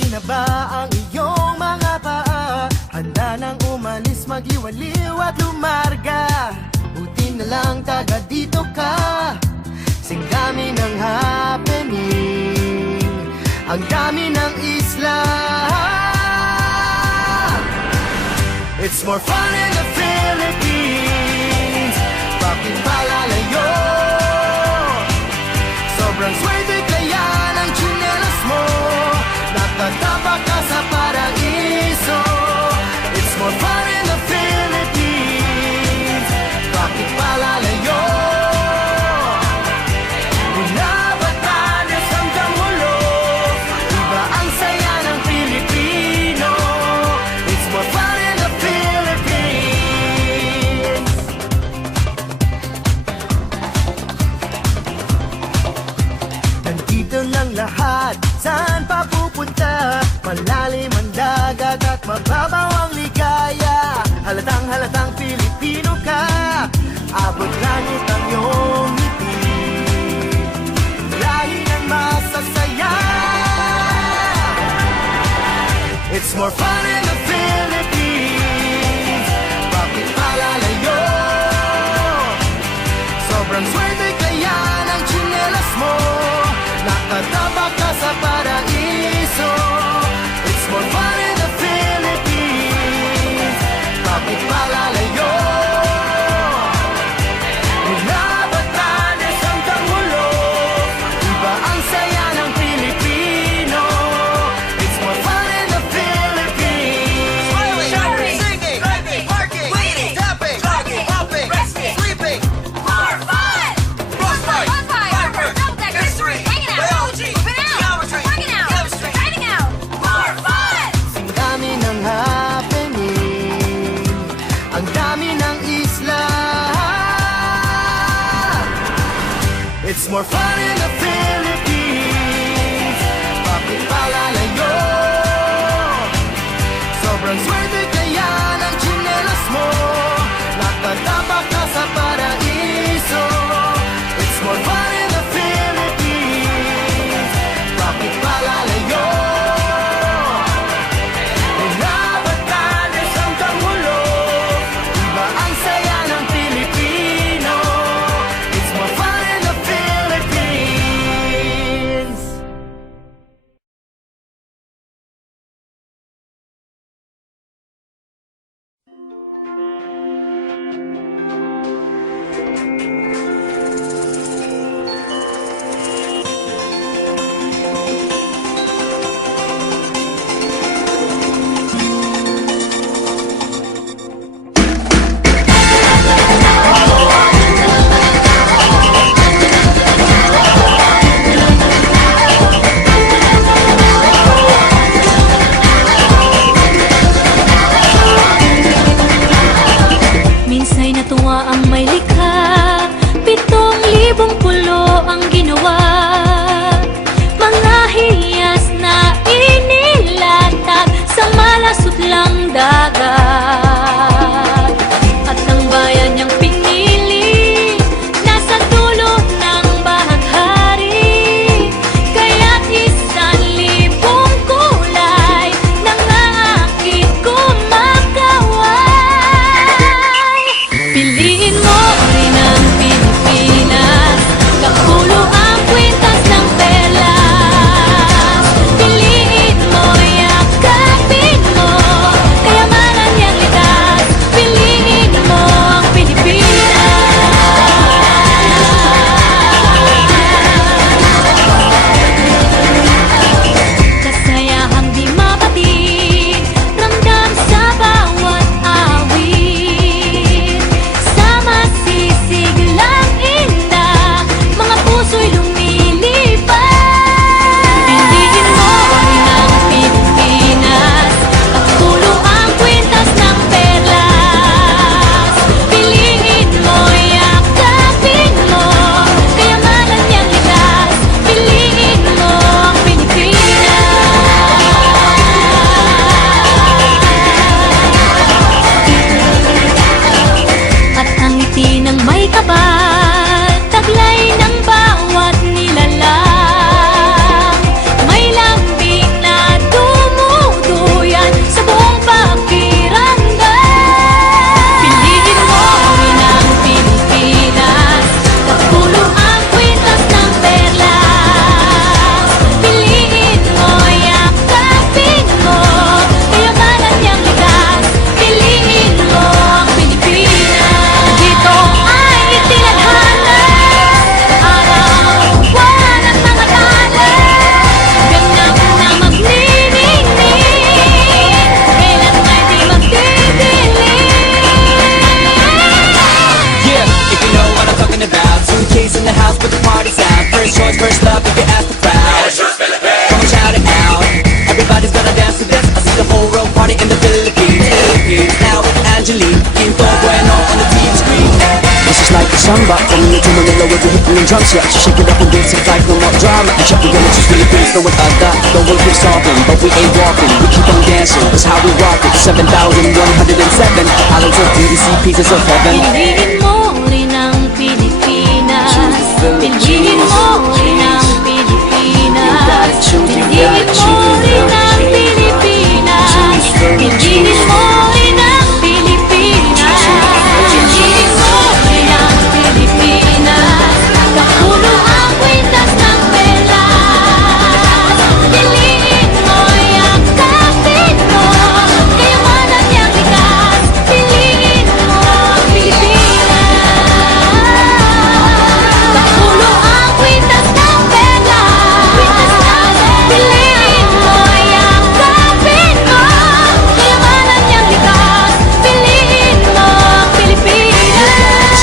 Handi na ba ang iyong mga paa? Handa nang umalis, mag-iwaliw at lumarga. Buti na lang taga dito ka. Singgamin ng happening, ang dami ng isla. It's more fun in the Philippines. Bakit palalayo? Sobrang swerte kaya ng tsinelas mo. Nakatapak ka sa paraiso. It's more fun in the Philippines. Bakit palalayo? Mula Batanes hanggang Mulo, iba ang saya ng Pilipino. It's more fun in the Philippines. Nandito lang lahat, saan pa pupunta? Malalim ang dagat at mababaw ang ligaya. Halatang Pilipino ka, abot langit ang iyong ngiti. Lahi ng masasaya. It's more fun in the Philippines. Bakit palalayo? Sobrang swerte kaya ng tsinelas mo. Nakatapak ka sa paraiso. It's more fun in the Philippines. Bakit palalayo? Mula Batanes hanggang Mulo, iba ang saya ng Pilipino. It's more fun in the Philippines. Smiling, singing, parking, waiting, tapping, talking, hopping, resting, sleeping, More fun! frostbite, Bonfire! fiber, Double deckers! history, Hanging out! biology, Moving out! geometry, Working out! chemistry. Dining out! More fun! Singgamin ng happening, ang dami ng isla. It's more fun in the Philippines. Bakit palalayo? Sobrang swerte kaya ng tsinelas mo. Nakatapak ka sa paraiso. It's more fun in the Philippines. Bakit palalayo? Mula Batanes hanggang Mulo, iba ang saya ng Pilipino. It's more fun in the Philippines. Minsa'y natuwa ang may likha, 7,000 pulo ang ginawa. Mga hiyas na inilatag sa malasutlang dagat. At ang bayan niyang pinili, nasa dulo ng bahaghari. Kaya't 1,000 kulay nang aakit kumakaway. Piliin mo rin First choice, first love, if you ask the crowd. Come on, shout it out. Everybody's gonna dance to this. I see the whole world party in the Philippines. Now with Angelique, Quinto Bueno on the TV screen. This is like a samba, coming into Manila with the hitting and drums. Yeah, she shake it up and dance it like no more drama. And check, we're gonna choose Philippines, no without that. The world keeps talking, but we ain't walking. We keep on dancing, that's how we rock it. 7,107 islands of DDC, pieces of heaven. Piliin mo rin ang Pilipinas. Piliin mo rin ang Pilipinas. Piliin mo rin ang Pilipinas. Piliin mo rin ang Pilipinas. Piliin mo rin ang Pilipinas. Kapulo ang kwintas ng pelas. Piliin mo yung kapit mo. Kayamanan niyang likas. Piliin mo ang Pilipinas. Kapulo ang kwintas ng pelas. Piliin mo yung kapit mo. Kayamanan niyang likas. Piliin mo ang Pilipinas.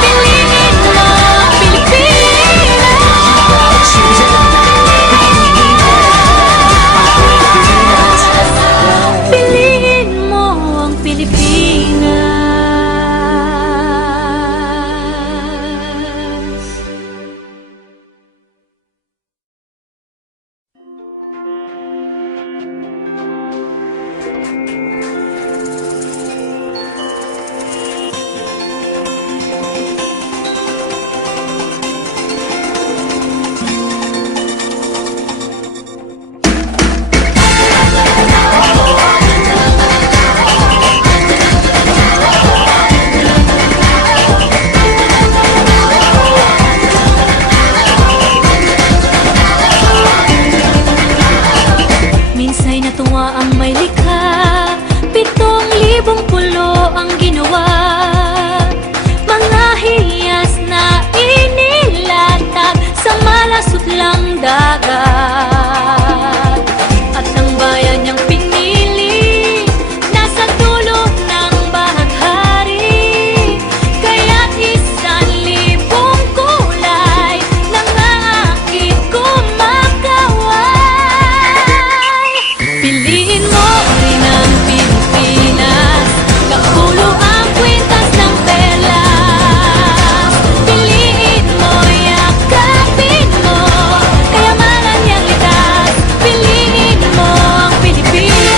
Piliin mo ang Pilipinas. Piliin mo ang Pilipinas. Minsa'y natuwa ang may likha, 7,000 pulo ang ginawa. Mga hiyas na inilatag sa malasutlang dagat. At ang bayan niyang pinili, nasa dulo ng bahaghari. Kaya't 1,000 kulay nangangakit kumakaway. Piliin mo rin ang Pilipinas. Kapulo ang kwintas ng pelas. Piliin mo, yakapin mo. Kayamanan niyang likas. Piliin mo ang Pilipinas.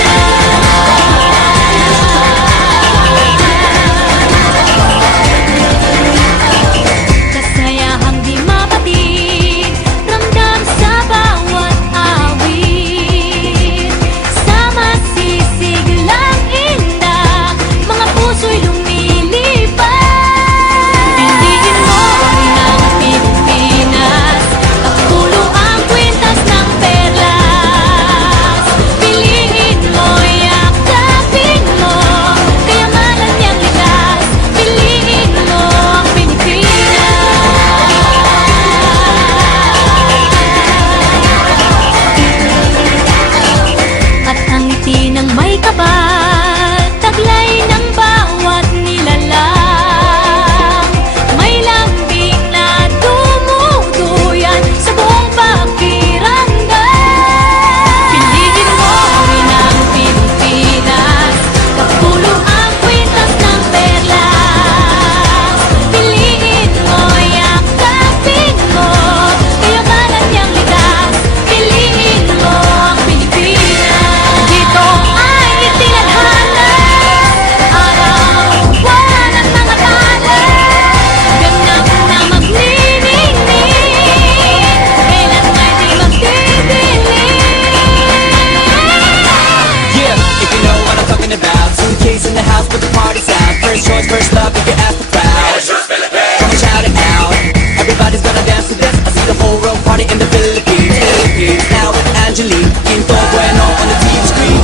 Kasayahang di mapatid, ramdam sa bawat awit. Sama sisiglang indak, mga puso'y lumilipad. Piliin mo rin ang Pilipinas. Kapulo ang kwintas ng perlas. Piliin mo, yakapin mo. Kayamanan niyang likas. Piliin mo ang Pilipinas. At ang ngiti ng may kapal, taglay ng bawat nilalang. May lambing na dumuduyan sa buong pakiramdam. Piliin mo rin ang Pilipinas. Kapulo ang kwintas ng perlas. Piliin mo, yakapin mo. Kayamanan niyang likas. Piliin mo ang Pilipinas. Dito ay itinadhana araw-buwan at mga palad. Ganap na magniningning, kailan may di magdidilim. Yeah, if you know what I'm talking about. Suitcase in the house, put the party sound. First choice, first love, if you ask the crowd. Come on, shout it out. Everybody's gonna dance to this. I see the whole world party in the Philippines. Now with Angelique, Quinto Bueno on the TV screen.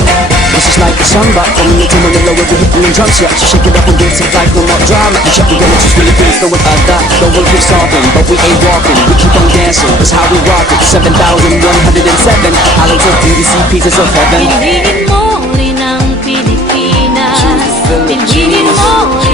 This is like a samba, coming into Manila with the hitting and drums. Yeah, she shake it up and dance it like no more drama. And check, we're gonna choose Philippines, no without that. The world keeps talking, but we ain't walking. We keep on dancing, that's how we rock it. 7,107 islands of DDC, pieces of heaven. Piliin mo rin ang Pilipinas. Piliin mo